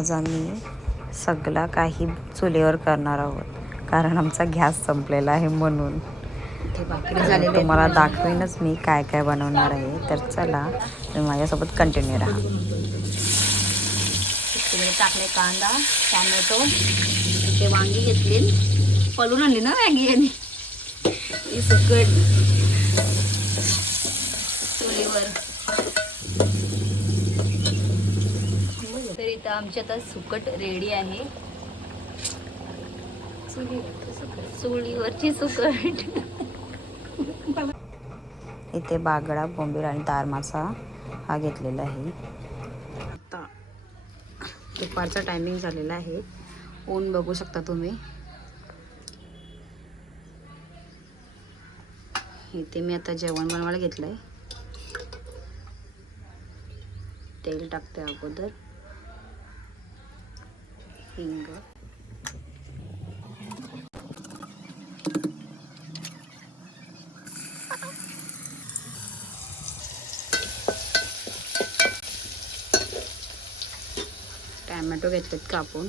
आज आम्ही सगळं काही चुलीवर करणार आहोत, कारण आमचा गॅस संपलेला आहे म्हणून. तुम्हाला दाखवेनच मी काय काय बनवणार आहे, तर चला तुम्ही माझ्यासोबत कंटिन्यू राहा. टाकले कांदा, टॅमॅटो, इथे वांगी घेतली, पलून आणली ना वांगी यांनी, ही सुकट चुलीवर. तर इथं आमची आता सुकट रेडी आहे. चुलीवरची सुकट. इथे बागडा, बोंबील आणि तार मासा हा घेतलेला आहे. आता दुपारचा टायमिंग झालेला आहे. ऊन बघू शकता तुम्ही. इथे मी आता जेवण बनवायला घेतलंय. तेल टाकते अगोदर, हिंग, टॅमॅटो घेतलेत कापून.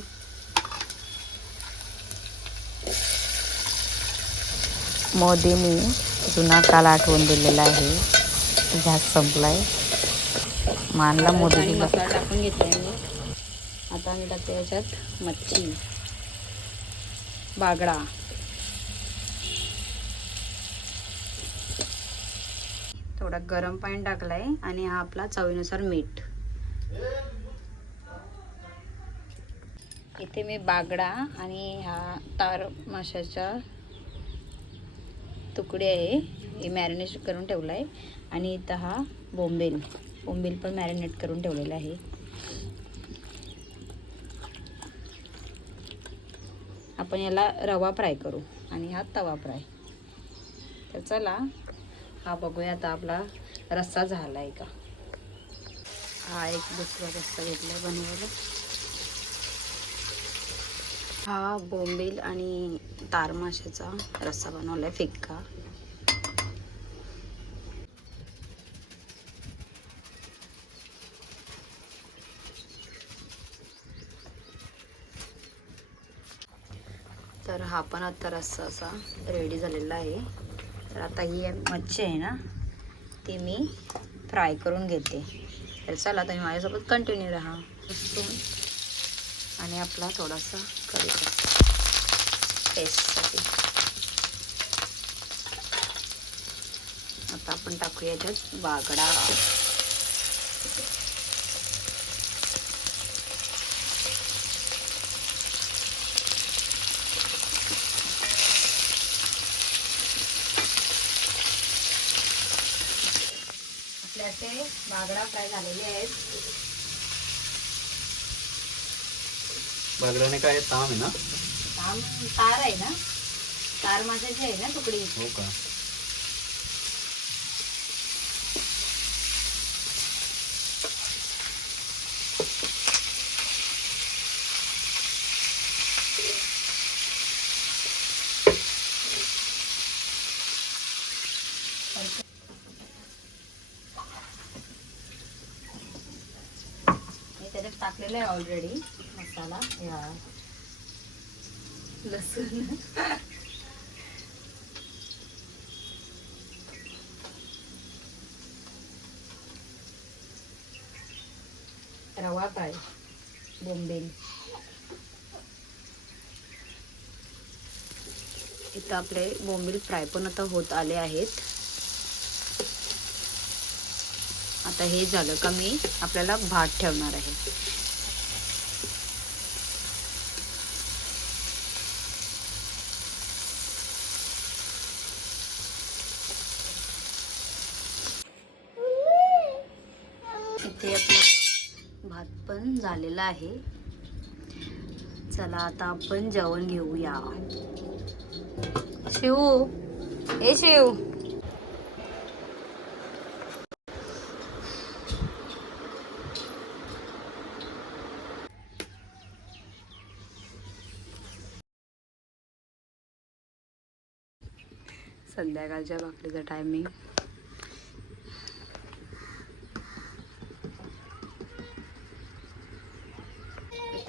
मोदींनी जुना काल आठवून दिलेला आहे. गॅस संपलाय. मानला मोदी मसाला टाकून घेतला. आता आम्ही टाकते याच्यात मच्छी, बागडा, थोडा गरम पाणी टाकलाय आणि हा आपला चवीनुसार मीठ. इथे मी बागडा आणि हा तार माशाचा तुकडे आहे, हे मॅरिनेट करून ठेवला आहे. आणि इथं हा बोंबील पण मॅरिनेट करून ठेवलेला आहे. आपण याला रवा फ्राय करू आणि हा तवा फ्राय. तर चला हा बघूया आता आपला रस्सा झाला आहे का. हा एक दुसरा रस्सा घेतला आहे बनवायला. हा बोंबील आणि तार माशाचा रस्सा बनवला आहे फिक्का. तर हा पण आता रस्सा असा रेडी झालेला आहे. तर आता ही मच्छी आहे ना, ती मी फ्राय करून घेते. तर चला तुम्ही माझ्यासोबत कंटिन्यू राहा. आणि आपला थोडासा कढीपत्ता टेस्टसाठी. आता आपण टाकूया याच्यात बागडा. आपल्याचे बागडा फ्राय झालेले आहेत. बागड्याने काय ताम आहे ना, तार आहे ना, तार माशाची आहे ना तुकडी. हो का. त्याच्यात टाकलेला आहे ऑलरेडी मसाला, लसूण, रवा फ्राय, बोंबील. इथं आपले बोंबील फ्राय पण आता होत आले आहेत. आता हे झालं का मी आपल्याला भात ठेवणार आहे. इथे आपला भात पण झालेला आहे. चला आता आपण जेवण घेऊया. शिव, ए शिव, संध्याकाळच्या भाकरीचा टायमिंग.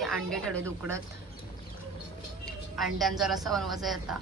इथे अंडे ठेवले उकडत. अंड्यांचा रस्सा बनवायचा आहे आता.